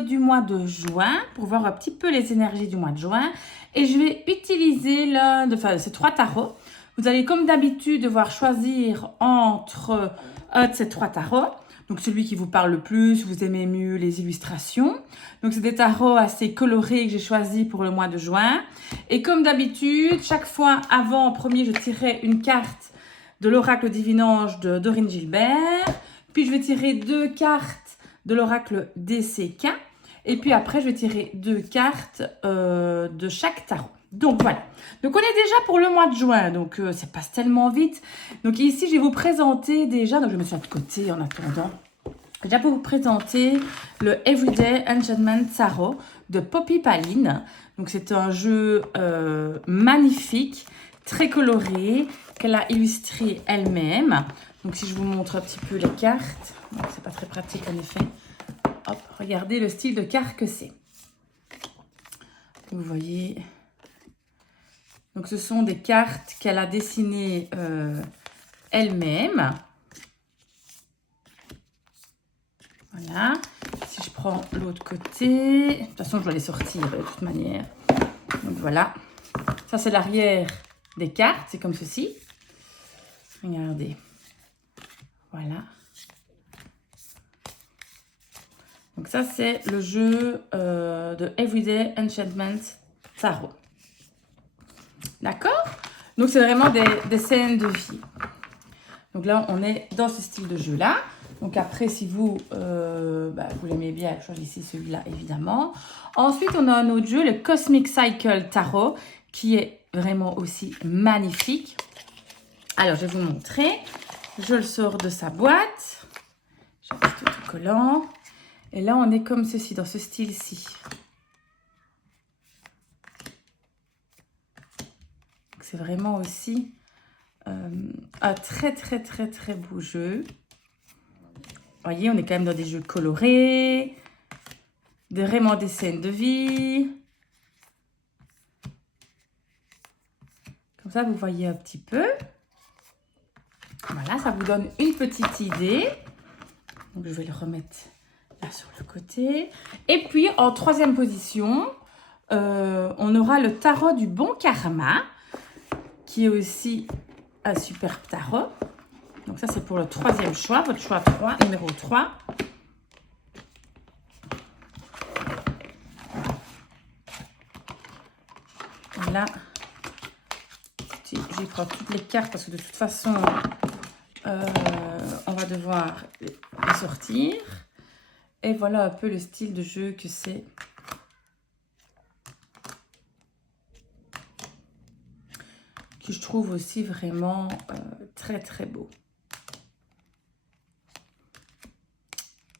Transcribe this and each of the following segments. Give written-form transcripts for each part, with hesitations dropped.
du mois de juin pour voir un petit peu les énergies du mois de juin. Et je vais utiliser l'un de ces 3 tarots. Vous allez comme d'habitude devoir choisir entre un de ces 3 tarots. Donc celui qui vous parle le plus, vous aimez mieux les illustrations. Donc c'est des tarots assez colorés que j'ai choisis pour le mois de juin. Et comme d'habitude, chaque fois avant en premier, je tirerai une carte de l'oracle Divinange de Dorine Gilbert. Puis je vais tirer 2 cartes de l'oracle DCK. Et puis après, je vais tirer 2 cartes de chaque tarot. Donc voilà. Donc on est déjà pour le mois de juin. Donc ça passe tellement vite. Donc ici, je vais vous présenter déjà. Donc je me suis à de côté en attendant. Déjà pour vous présenter le Everyday Enchantment Tarot de Poppy Paline. Donc c'est un jeu magnifique, très coloré, qu'elle a illustré elle-même. Donc si je vous montre un petit peu les cartes, c'est pas très pratique en effet. Hop, regardez le style de carte que c'est. Vous voyez. Donc ce sont des cartes qu'elle a dessinées elle-même. Voilà. Si je prends l'autre côté, de toute façon je dois les sortir de toute manière. Donc voilà. Ça c'est l'arrière des cartes, c'est comme ceci. Regardez. Voilà. Donc ça, c'est le jeu de Everyday Enchantment Tarot. D'accord? Donc c'est vraiment des scènes de vie. Donc là, on est dans ce style de jeu-là. Donc après, si vous, vous l'aimez bien, choisissez celui-là, évidemment. Ensuite, on a un autre jeu, le Cosmic Cycle Tarot, qui est vraiment aussi magnifique. Alors, je vais vous montrer. Je le sors de sa boîte. J'ai un petit autocollant. Et là, on est comme ceci, dans ce style-ci. C'est vraiment aussi un très, très, très, très beau jeu. Vous voyez, on est quand même dans des jeux colorés, vraiment des scènes de vie. Comme ça, vous voyez un petit peu. Voilà, ça vous donne une petite idée. Donc, je vais le remettre là sur le côté. Et puis, en troisième position, on aura le tarot du bon karma, qui est aussi un superbe tarot. Donc ça, c'est pour le troisième choix, votre choix 3, numéro 3. Là, je vais prendre toutes les cartes parce que de toute façon, on va devoir les sortir. Et voilà un peu le style de jeu que c'est. Que je trouve aussi vraiment très très beau.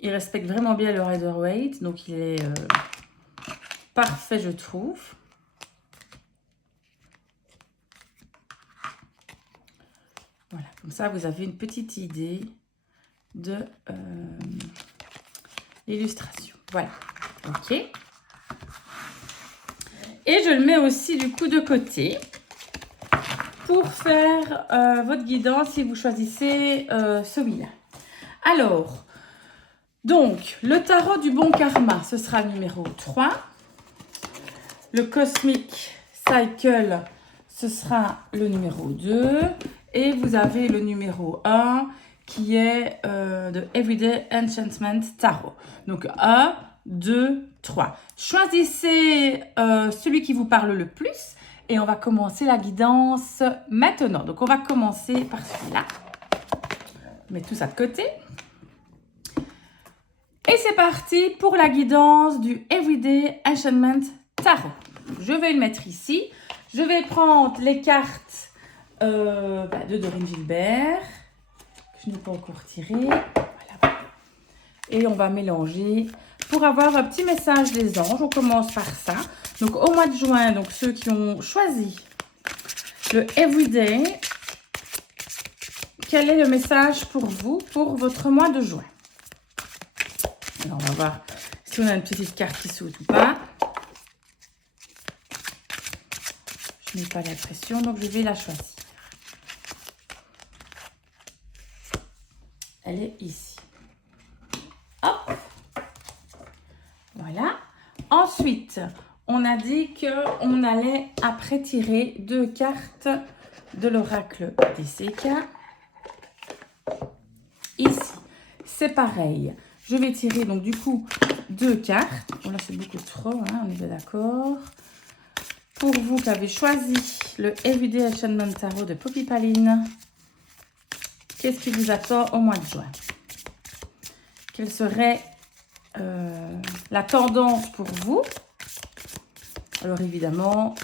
Il respecte vraiment bien le Rider-Waite, donc il est parfait, je trouve. Voilà, comme ça, vous avez une petite idée de l'illustration. Voilà, ok. Et je le mets aussi du coup de côté pour faire votre guidance si vous choisissez celui-là. Alors, donc, le tarot du bon karma, ce sera le numéro 3. Le Cosmic Cycle, ce sera le numéro 2. Et vous avez le numéro 1 qui est de Everyday Enchantment Tarot. Donc 1, 2, 3. Choisissez celui qui vous parle le plus. Et on va commencer la guidance maintenant. Donc on va commencer par celui-là. On met tout ça de côté. Et c'est parti pour la guidance du Everyday Enchantment Tarot. Je vais le mettre ici. Je vais prendre les cartes de Dorine Gilbert, que je n'ai pas encore tiré. Voilà. Et on va mélanger pour avoir un petit message des anges. On commence par ça. Donc au mois de juin, donc ceux qui ont choisi le Everyday, quel est le message pour vous, pour votre mois de juin? Alors, on va voir si on a une petite carte qui saute ou pas. Je n'ai pas l'impression, donc je vais la choisir. Elle est ici. Hop. Voilà. Ensuite, on a dit qu'on allait après tirer 2 cartes de l'oracle DCK. Ici, c'est pareil. Je vais tirer donc du coup 2 cartes. Bon, là, c'est beaucoup trop, hein, on est bien d'accord. Pour vous qui avez choisi le Everyday Enchantment Tarot de Poppy Paline, qu'est-ce qui vous attend au mois de juin? Quelle serait la tendance pour vous? Alors évidemment,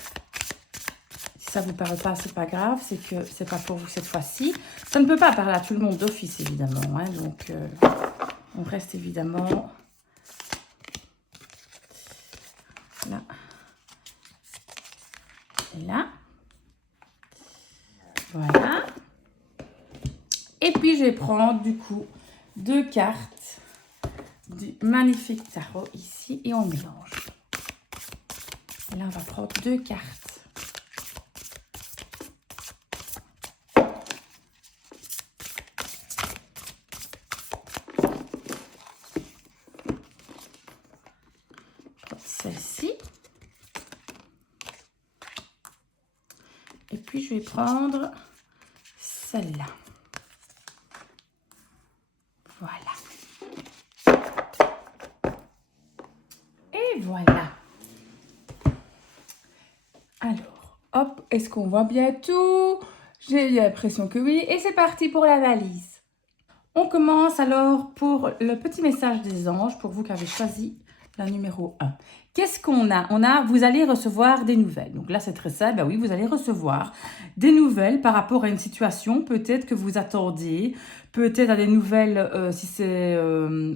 si ça ne vous parle pas, c'est pas grave, c'est que c'est pas pour vous cette fois-ci. Ça ne peut pas parler à tout le monde d'office évidemment, hein, donc on reste évidemment là et là. Voilà. Et puis je vais prendre du coup 2 cartes du magnifique tarot ici et on mélange. Et là on va prendre 2 cartes. Celle-ci. Et puis je vais prendre celle-là. Voilà. Et voilà. Alors, hop, est-ce qu'on voit bien tout? J'ai l'impression que oui. Et c'est parti pour l'analyse. On commence alors pour le petit message des anges, pour vous qui avez choisi la numéro 1. Qu'est-ce qu'on a? Vous allez recevoir des nouvelles. Donc là, c'est très simple. Ben oui, vous allez recevoir des nouvelles par rapport à une situation peut-être que vous attendez, peut-être à des nouvelles si c'est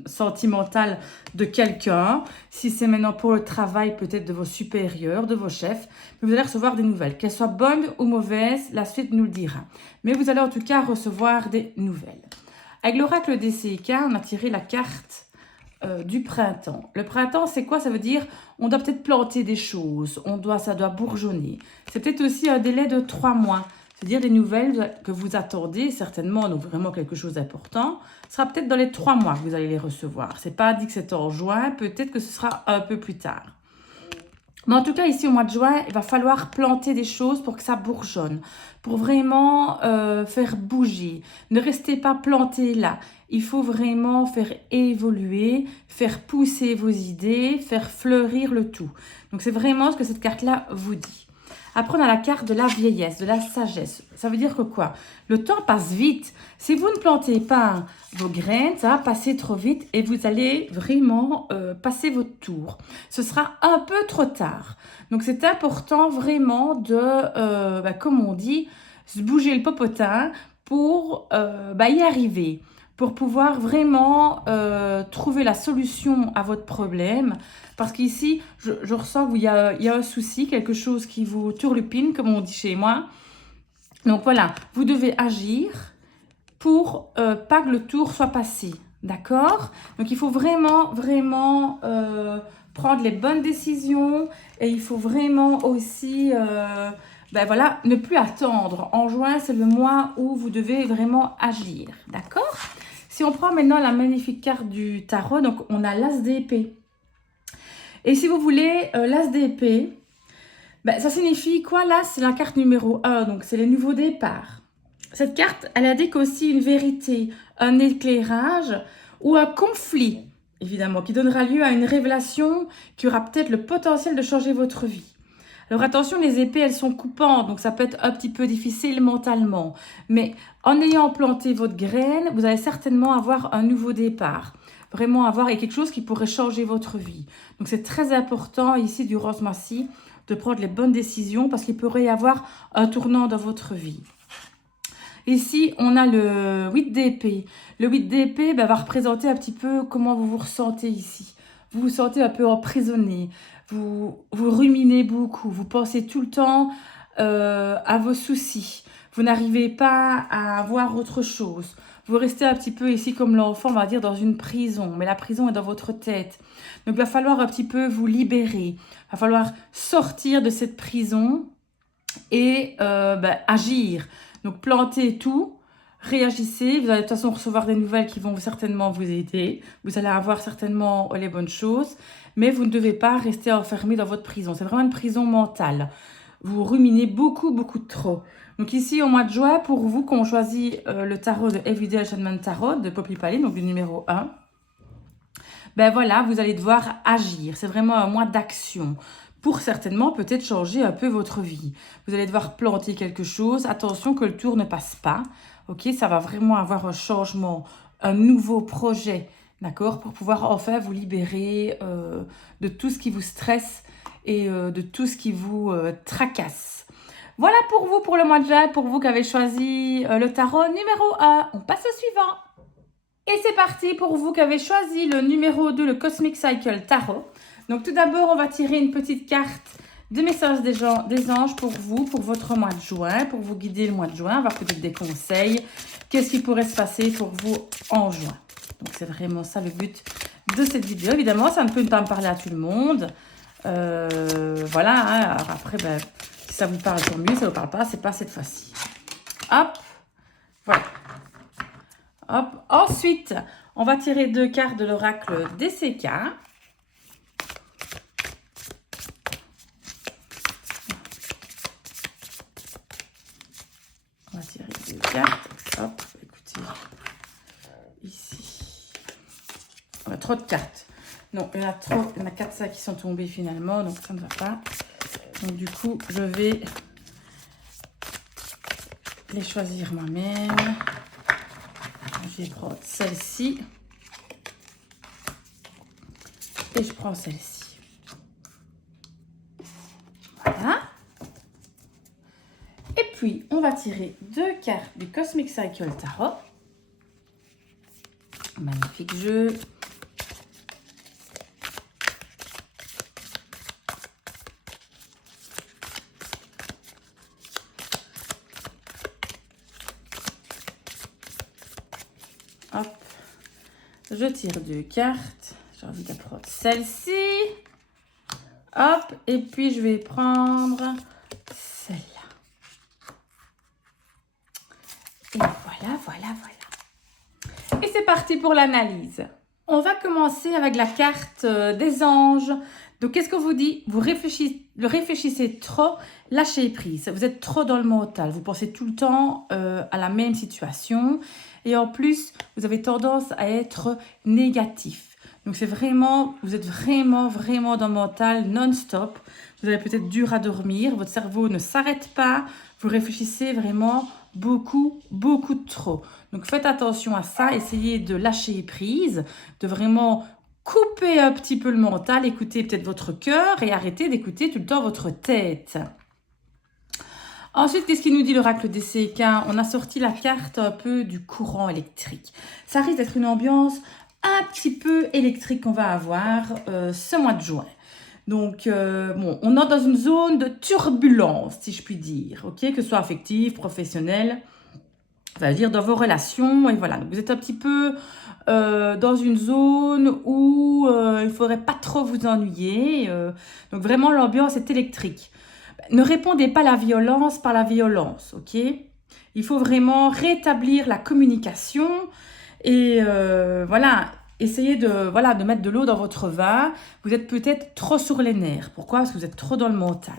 sentimental de quelqu'un, si c'est maintenant pour le travail peut-être de vos supérieurs, de vos chefs. Mais vous allez recevoir des nouvelles. Qu'elles soient bonnes ou mauvaises, la suite nous le dira. Mais vous allez en tout cas recevoir des nouvelles. Avec l'oracle DCK, on a tiré la carte du printemps. Le printemps, c'est quoi? Ça veut dire on doit peut-être planter des choses, ça doit bourgeonner. C'est peut-être aussi un délai de 3 mois. C'est-à-dire des nouvelles que vous attendez, certainement, donc vraiment quelque chose d'important. Ce sera peut-être dans les 3 mois que vous allez les recevoir. C'est pas dit que c'est en juin, peut-être que ce sera un peu plus tard. Mais en tout cas, ici, au mois de juin, il va falloir planter des choses pour que ça bourgeonne, pour vraiment faire bouger. Ne restez pas planté là. Il faut vraiment faire évoluer, faire pousser vos idées, faire fleurir le tout. Donc, c'est vraiment ce que cette carte-là vous dit. Après, on a la carte de la vieillesse, de la sagesse. Ça veut dire que quoi? Le temps passe vite. Si vous ne plantez pas vos graines, ça va passer trop vite et vous allez vraiment passer votre tour. Ce sera un peu trop tard. Donc, c'est important vraiment de, comme on dit, se bouger le popotin pour y arriver. Pour pouvoir vraiment trouver la solution à votre problème. Parce qu'ici, je ressens qu'il y a un souci, quelque chose qui vous turlupine, comme on dit chez moi. Donc voilà, vous devez agir pour pas que le tour soit passé. D'accord? Donc il faut vraiment prendre les bonnes décisions. Et il faut vraiment aussi ne plus attendre. En juin, c'est le mois où vous devez vraiment agir. D'accord? Si on prend maintenant la magnifique carte du tarot, donc on a l'as d'épée. Et si vous voulez, l'as d'épée, ça signifie quoi? L'as, c'est la carte numéro 1, donc c'est les nouveaux départs. Cette carte, elle indique aussi une vérité, un éclairage ou un conflit, évidemment, qui donnera lieu à une révélation qui aura peut-être le potentiel de changer votre vie. Alors attention, les épées, elles sont coupantes, donc ça peut être un petit peu difficile mentalement. Mais en ayant planté votre graine, vous allez certainement avoir un nouveau départ. Vraiment avoir quelque chose qui pourrait changer votre vie. Donc c'est très important ici, durant ce mois-ci, de prendre les bonnes décisions parce qu'il pourrait y avoir un tournant dans votre vie. Ici, on a le 8 d'épée. Le 8 d'épée va représenter un petit peu comment vous vous ressentez ici. Vous vous sentez un peu emprisonné. Vous ruminez beaucoup, vous pensez tout le temps à vos soucis. Vous n'arrivez pas à voir autre chose. Vous restez un petit peu ici comme l'enfant, on va dire, dans une prison. Mais la prison est dans votre tête. Donc, il va falloir un petit peu vous libérer. Il va falloir sortir de cette prison et agir. Donc, planter tout. réagissez. Vous allez de toute façon recevoir des nouvelles qui vont certainement vous aider. Vous allez avoir certainement les bonnes choses. Mais vous ne devez pas rester enfermé dans votre prison. C'est vraiment une prison mentale. Vous ruminez beaucoup, beaucoup trop. Donc ici, au mois de juin, pour vous, qu'on choisit le tarot de Everyday Enchantment Tarot de Poppy Pally, donc le numéro 1, ben voilà, vous allez devoir agir. C'est vraiment un mois d'action. Pour certainement peut-être changer un peu votre vie. Vous allez devoir planter quelque chose. Attention que le tour ne passe pas. Ok, ça va vraiment avoir un changement, un nouveau projet, d'accord, pour pouvoir enfin vous libérer de tout ce qui vous stresse et de tout ce qui vous tracasse. Voilà pour vous, pour le mois de juin, pour vous qui avez choisi le tarot numéro 1. On passe au suivant. Et c'est parti pour vous qui avez choisi le numéro 2, le Cosmic Cycle Tarot. Donc tout d'abord, on va tirer une petite carte de message des anges pour vous, pour votre mois de juin, pour vous guider le mois de juin, avoir peut-être des conseils. Qu'est-ce qui pourrait se passer pour vous en juin? Donc c'est vraiment ça le but de cette vidéo. Évidemment, ça ne peut pas me parler à tout le monde. Voilà, hein. Alors après, ben, si ça vous parle, tant mieux. Si ça ne vous parle pas, c'est pas cette fois-ci. Hop, voilà. Hop. Ensuite, on va tirer 2 cartes de l'oracle DCK. On va tirer 2 cartes. Hop, écoutez, ici. On a trop de cartes. Non, il y en a trop. Il y en a 4 qui sont tombées finalement, donc ça ne va pas. Donc du coup, je vais les choisir moi-même. Je vais prendre celle-ci. Et je prends celle-ci. Voilà. Et puis, on va tirer 2 cartes du Cosmic Cycle Tarot. Magnifique jeu. Hop. Je tire 2 cartes. J'ai envie de prendre celle-ci. Hop. Et puis, je vais prendre celle-là. Et voilà. Et c'est parti pour l'analyse. On va commencer avec la carte des anges. Donc, qu'est-ce que vous dit? Vous réfléchissez trop, lâchez prise. Vous êtes trop dans le mental. Vous pensez tout le temps à la même situation. Et en plus, vous avez tendance à être négatif. Donc, c'est vraiment, vous êtes vraiment dans le mental non-stop. Vous avez peut-être dur à dormir. Votre cerveau ne s'arrête pas. Vous réfléchissez vraiment beaucoup trop. Donc, faites attention à ça. Essayez de lâcher prise, de vraiment couper un petit peu le mental. Écoutez peut-être votre cœur et arrêtez d'écouter tout le temps votre tête. Ensuite, qu'est-ce qu'il nous dit l'oracle DCK? On a sorti la carte un peu du courant électrique. Ça risque d'être une ambiance un petit peu électrique qu'on va avoir ce mois de juin. Donc, bon, on est dans une zone de turbulence, si je puis dire, ok, que ce soit affective, professionnelle, c'est-à-dire dans vos relations, et voilà. Donc, vous êtes un petit peu dans une zone où il ne faudrait pas trop vous ennuyer. Donc, vraiment, l'ambiance est électrique. Ne répondez pas à la violence par la violence, ok? Il faut vraiment rétablir la communication et voilà, essayez de mettre de l'eau dans votre vin. Vous êtes peut-être trop sur les nerfs. Pourquoi? Parce que vous êtes trop dans le mental.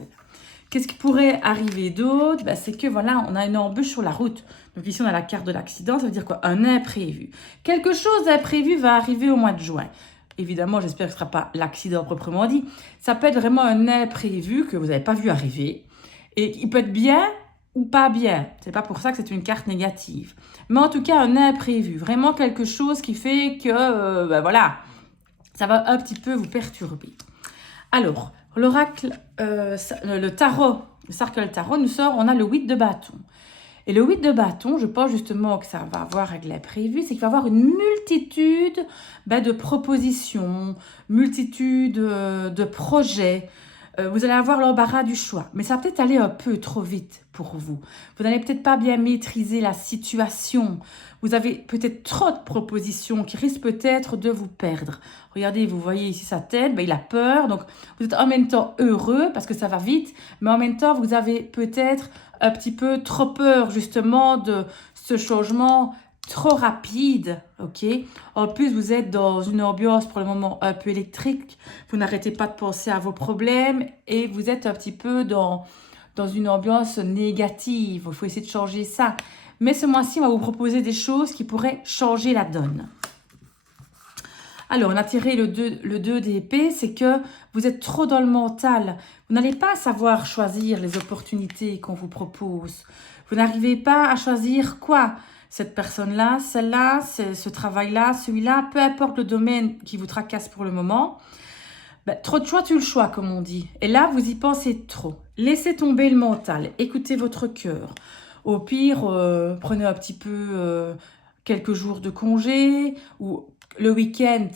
Qu'est-ce qui pourrait arriver d'autre? C'est que voilà, on a une embûche sur la route. Donc ici, on a la carte de l'accident. Ça veut dire quoi? Un imprévu. Quelque chose d'imprévu va arriver au mois de juin. Évidemment, j'espère que ce ne sera pas l'accident proprement dit. Ça peut être vraiment un imprévu que vous n'avez pas vu arriver. Et il peut être bien ou pas bien. Ce n'est pas pour ça que c'est une carte négative. Mais en tout cas, un imprévu. Vraiment quelque chose qui fait que, voilà, ça va un petit peu vous perturber. Alors, l'oracle, le tarot, le Circle Tarot nous sort, on a le 8 de bâton. Et le 8 de bâton, je pense justement que ça va avoir avec l'imprévu, c'est qu'il va y avoir une multitude de propositions, multitude de projets. Vous allez avoir l'embarras du choix, mais ça va peut-être aller un peu trop vite pour vous. Vous n'allez peut-être pas bien maîtriser la situation. Vous avez peut-être trop de propositions qui risquent peut-être de vous perdre. Regardez, vous voyez ici sa tête, ben, il a peur. Donc, vous êtes en même temps heureux parce que ça va vite, mais en même temps, vous avez peut-être un petit peu trop peur justement de ce changement trop rapide, ok? En plus, vous êtes dans une ambiance pour le moment un peu électrique. Vous n'arrêtez pas de penser à vos problèmes et vous êtes un petit peu dans une ambiance négative. Il faut essayer de changer ça. Mais ce mois-ci, on va vous proposer des choses qui pourraient changer la donne. Alors, on a tiré le 2 d'épée, c'est que vous êtes trop dans le mental. Vous n'allez pas savoir choisir les opportunités qu'on vous propose. Vous n'arrivez pas à choisir quoi? Cette personne-là, celle-là, ce travail-là, celui-là, peu importe le domaine qui vous tracasse pour le moment. Ben, trop de choix, tu le choix, comme on dit. Et là, vous y pensez trop. Laissez tomber le mental. Écoutez votre cœur. Au pire, prenez un petit peu quelques jours de congé ou le week-end,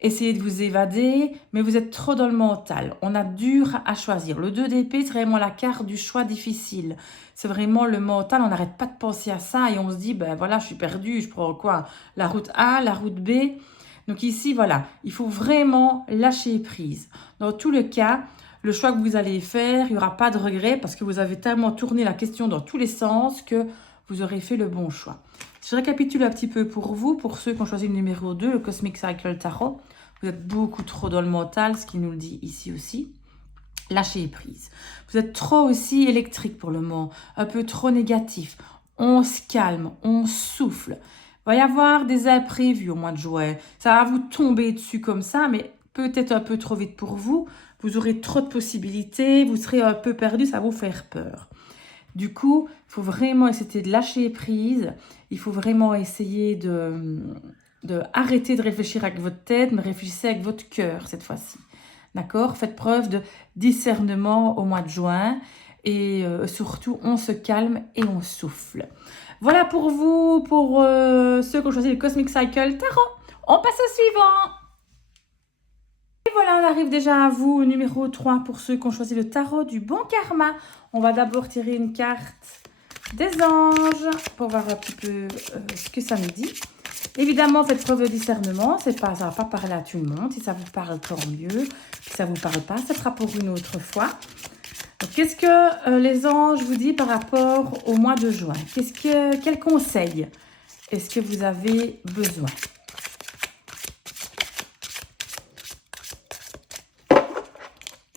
essayez de vous évader, mais vous êtes trop dans le mental. On a dur à choisir. Le 2 d'épée, c'est vraiment la carte du choix difficile. C'est vraiment le mental, on n'arrête pas de penser à ça et on se dit, ben voilà, je suis perdu, je prends quoi? La route A, la route B. Donc ici, voilà, il faut vraiment lâcher prise. Dans tout le cas, le choix que vous allez faire, il n'y aura pas de regret parce que vous avez tellement tourné la question dans tous les sens que vous aurez fait le bon choix. Je récapitule un petit peu pour vous, pour ceux qui ont choisi le numéro 2, le Cosmic Cycle Tarot. Vous êtes beaucoup trop dans le mental, ce qui nous le dit ici aussi. Lâchez prise. Vous êtes trop aussi électrique pour le moment, un peu trop négatif. On se calme, on souffle. Il va y avoir des imprévus au mois de juin. Ça va vous tomber dessus comme ça, mais peut-être un peu trop vite pour vous. Vous aurez trop de possibilités, vous serez un peu perdu, ça va vous faire peur. Du coup, il faut vraiment essayer de lâcher prise. Il faut vraiment essayer de arrêter de réfléchir avec votre tête, mais réfléchissez avec votre cœur cette fois-ci. D'accord? Faites preuve de discernement au mois de juin. Et surtout, on se calme et on souffle. Voilà pour vous, pour ceux qui ont choisi le Cosmic Cycle Tarot. On passe au suivant. Et voilà, on arrive déjà à vous, numéro 3, pour ceux qui ont choisi le tarot du bon karma. On va d'abord tirer une carte des anges pour voir un petit peu ce que ça nous dit. Évidemment, faites preuve de discernement. Ça ne va pas parler à tout le monde. Si ça vous parle, tant mieux. Si ça ne vous parle pas, ça sera pour une autre fois. Qu'est-ce que les anges vous disent par rapport au mois de juin? Quel conseil est-ce que vous avez besoin?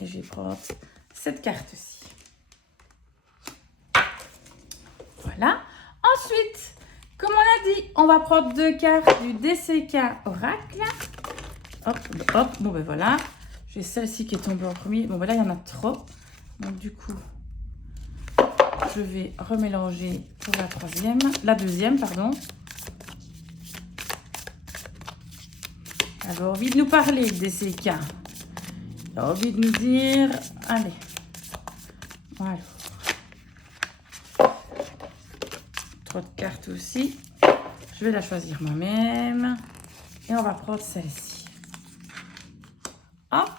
Et je vais prendre cette carte-ci. Voilà. Ensuite, comme on l'a dit, on va prendre 2 cartes du DCK Oracle. Hop, hop. Bon, ben voilà. J'ai celle-ci qui est tombée en premier. Bon, ben là, il y en a trop. Donc, du coup, je vais remélanger pour la deuxième, pardon. Elle a envie de nous parler, DCK. Elle a envie de nous dire, allez, voilà. Trop de cartes aussi. Je vais la choisir moi-même. Et on va prendre celle-ci. Hop.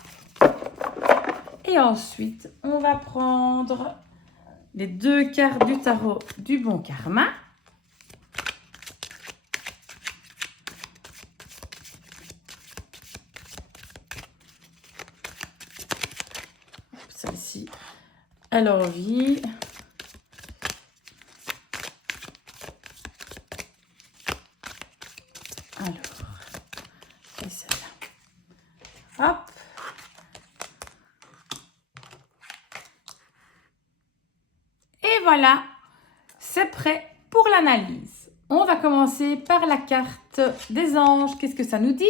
Et ensuite, on va prendre les 2 cartes du tarot du bon karma. Celle-ci, elle a envie. Alors, et celle-là. Hop. Et voilà, c'est prêt pour l'analyse. On va commencer par la carte des anges. Qu'est-ce que ça nous dit?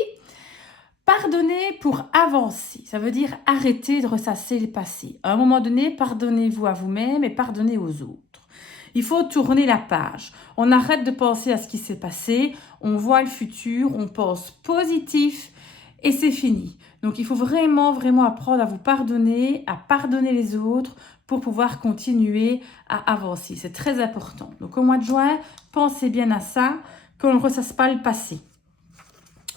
Pardonner pour avancer. Ça veut dire arrêter de ressasser le passé. À un moment donné, pardonnez-vous à vous-même et pardonnez aux autres. Il faut tourner la page. On arrête de penser à ce qui s'est passé. On voit le futur, on pense positif et c'est fini. Donc, il faut vraiment, vraiment apprendre à vous pardonner, à pardonner les autres pour pouvoir continuer à avancer. C'est très important. Donc, au mois de juin, pensez bien à ça, qu'on ne ressasse pas le passé.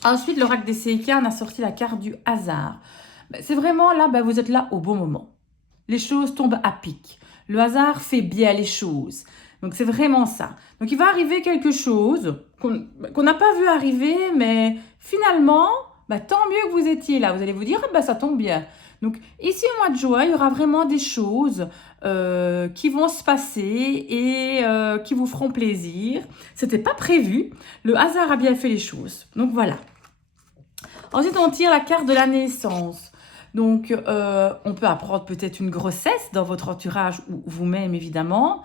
Ensuite, l'oracle des CK, on a sorti la carte du hasard. C'est vraiment là, vous êtes là au bon moment. Les choses tombent à pic. Le hasard fait bien les choses. Donc, c'est vraiment ça. Donc, il va arriver quelque chose qu'on n'a pas vu arriver, mais finalement, tant mieux que vous étiez là. Vous allez vous dire, ça tombe bien. Donc, ici, au mois de juin, il y aura vraiment des choses qui vont se passer et qui vous feront plaisir. C'était pas prévu. Le hasard a bien fait les choses. Donc, voilà. Ensuite, on tire la carte de la naissance. Donc, on peut apprendre peut-être une grossesse dans votre entourage ou vous-même, évidemment.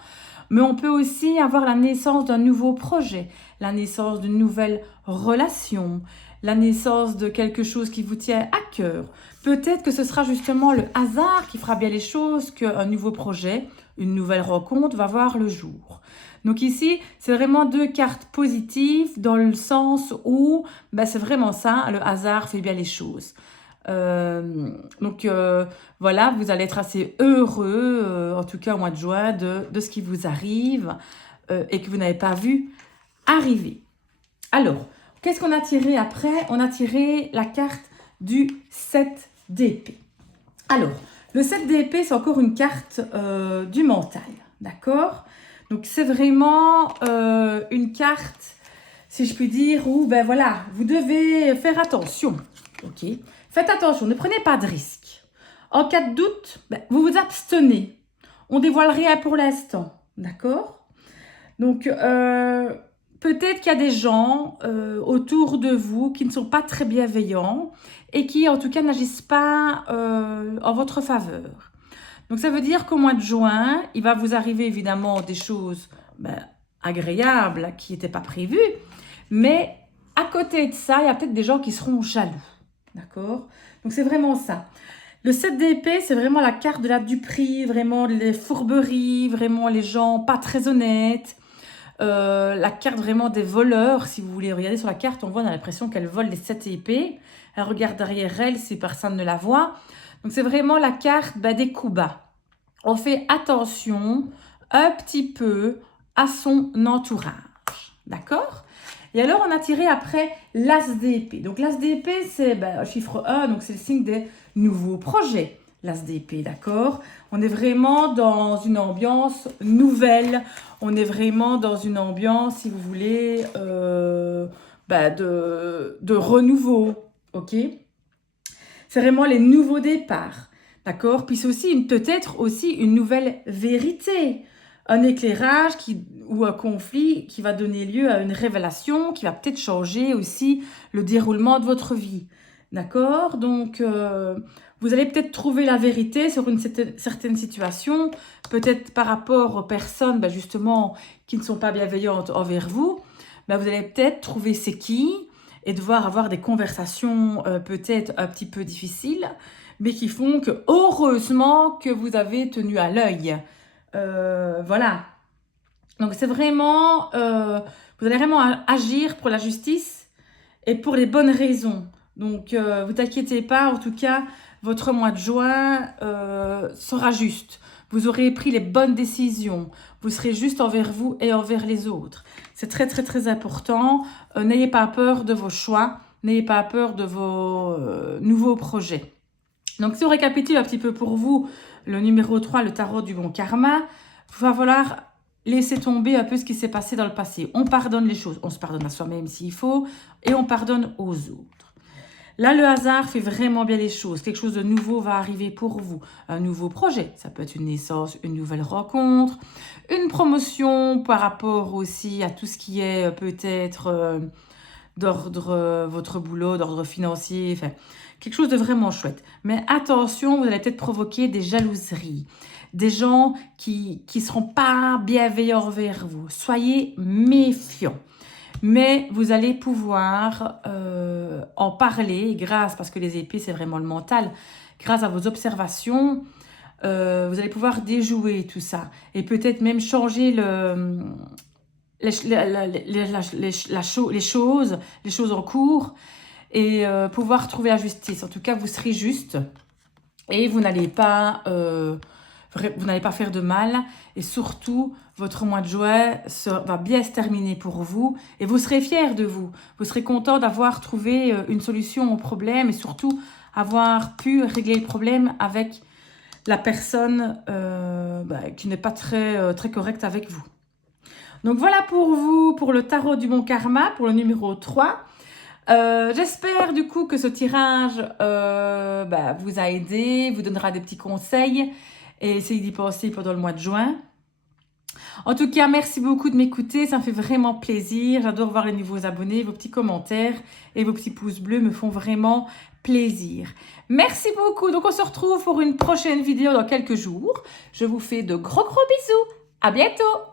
Mais on peut aussi avoir la naissance d'un nouveau projet, la naissance d'une nouvelle relation, la naissance de quelque chose qui vous tient à cœur. Peut-être que ce sera justement le hasard qui fera bien les choses, qu'un nouveau projet, une nouvelle rencontre va voir le jour. Donc ici, c'est vraiment 2 cartes positives dans le sens où c'est vraiment ça, le hasard fait bien les choses. Voilà, vous allez être assez heureux, en tout cas au mois de juin, de ce qui vous arrive et que vous n'avez pas vu arriver. Alors, qu'est-ce qu'on a tiré après? On a tiré la carte du 7 d'épée. Alors, le 7 d'épée, c'est encore une carte du mental, d'accord? Donc, c'est vraiment une carte, si je puis dire, où, voilà, vous devez faire attention, ok? Faites attention, ne prenez pas de risques. En cas de doute, vous vous abstenez. On ne dévoile rien pour l'instant, d'accord? Donc, peut-être qu'il y a des gens autour de vous qui ne sont pas très bienveillants et qui, en tout cas, n'agissent pas en votre faveur. Donc, ça veut dire qu'au mois de juin, il va vous arriver évidemment des choses agréables qui n'étaient pas prévues. Mais à côté de ça, il y a peut-être des gens qui seront jaloux. D'accord? Donc, c'est vraiment ça. Le 7 d'épée, c'est vraiment la carte de la duperie, vraiment les fourberies, vraiment les gens pas très honnêtes. La carte vraiment des voleurs, si vous voulez regarder sur la carte, on a l'impression qu'elle vole les 7 épées. Elle regarde derrière elle si personne ne la voit. Donc, c'est vraiment la carte des coups bas. On fait attention un petit peu à son entourage. D'accord? Et alors, on a tiré après l'as d'épée. Donc, l'as d'épée, c'est chiffre 1, donc c'est le signe des nouveaux projets. L'as d'épée, d'accord? On est vraiment dans une ambiance nouvelle. On est vraiment dans une ambiance, si vous voulez, de renouveau, ok? C'est vraiment les nouveaux départs, d'accord? Puis c'est aussi peut-être aussi une nouvelle vérité, un éclairage ou un conflit qui va donner lieu à une révélation, qui va peut-être changer aussi le déroulement de votre vie, d'accord? Donc, vous allez peut-être trouver la vérité sur une certaine situation, peut-être par rapport aux personnes, justement, qui ne sont pas bienveillantes envers vous. Vous allez peut-être trouver c'est qui et devoir avoir des conversations peut-être un petit peu difficiles, mais qui font que, heureusement, que vous avez tenu à l'œil. Voilà. Donc, c'est vraiment... vous allez vraiment agir pour la justice et pour les bonnes raisons. Donc, vous inquiétez pas, en tout cas, votre mois de juin sera juste. Vous aurez pris les bonnes décisions. Vous serez juste envers vous et envers les autres. C'est très, très, très important. N'ayez pas peur de vos choix. N'ayez pas peur de vos nouveaux projets. Donc, si on récapitule un petit peu pour vous, le numéro 3, le tarot du bon karma, il va falloir laisser tomber un peu ce qui s'est passé dans le passé. On pardonne les choses. On se pardonne à soi-même s'il faut et on pardonne aux autres. Là, le hasard fait vraiment bien les choses. Quelque chose de nouveau va arriver pour vous. Un nouveau projet. Ça peut être une naissance, une nouvelle rencontre, une promotion par rapport aussi à tout ce qui est peut-être d'ordre votre boulot, d'ordre financier. Enfin, quelque chose de vraiment chouette. Mais attention, vous allez peut-être provoquer des jalouseries. Des gens qui ne seront pas bienveillants envers vous. Soyez méfiants. Mais vous allez pouvoir en parler parce que les épées, c'est vraiment le mental. Grâce à vos observations, vous allez pouvoir déjouer tout ça. Et peut-être même changer les choses en cours et pouvoir trouver la justice. En tout cas, vous serez juste et vous n'allez pas faire de mal et surtout, votre mois de juin va bien se terminer pour vous et vous serez fiers de vous. Vous serez content d'avoir trouvé une solution au problème et surtout avoir pu régler le problème avec la personne qui n'est pas très correcte avec vous. Donc voilà pour vous, pour le tarot du bon karma, pour le numéro 3. J'espère du coup que ce tirage vous a aidé, vous donnera des petits conseils et essayez d'y penser pendant le mois de juin. En tout cas, merci beaucoup de m'écouter, ça me fait vraiment plaisir. J'adore voir les nouveaux abonnés, vos petits commentaires et vos petits pouces bleus me font vraiment plaisir. Merci beaucoup. Donc, on se retrouve pour une prochaine vidéo dans quelques jours. Je vous fais de gros bisous. À bientôt.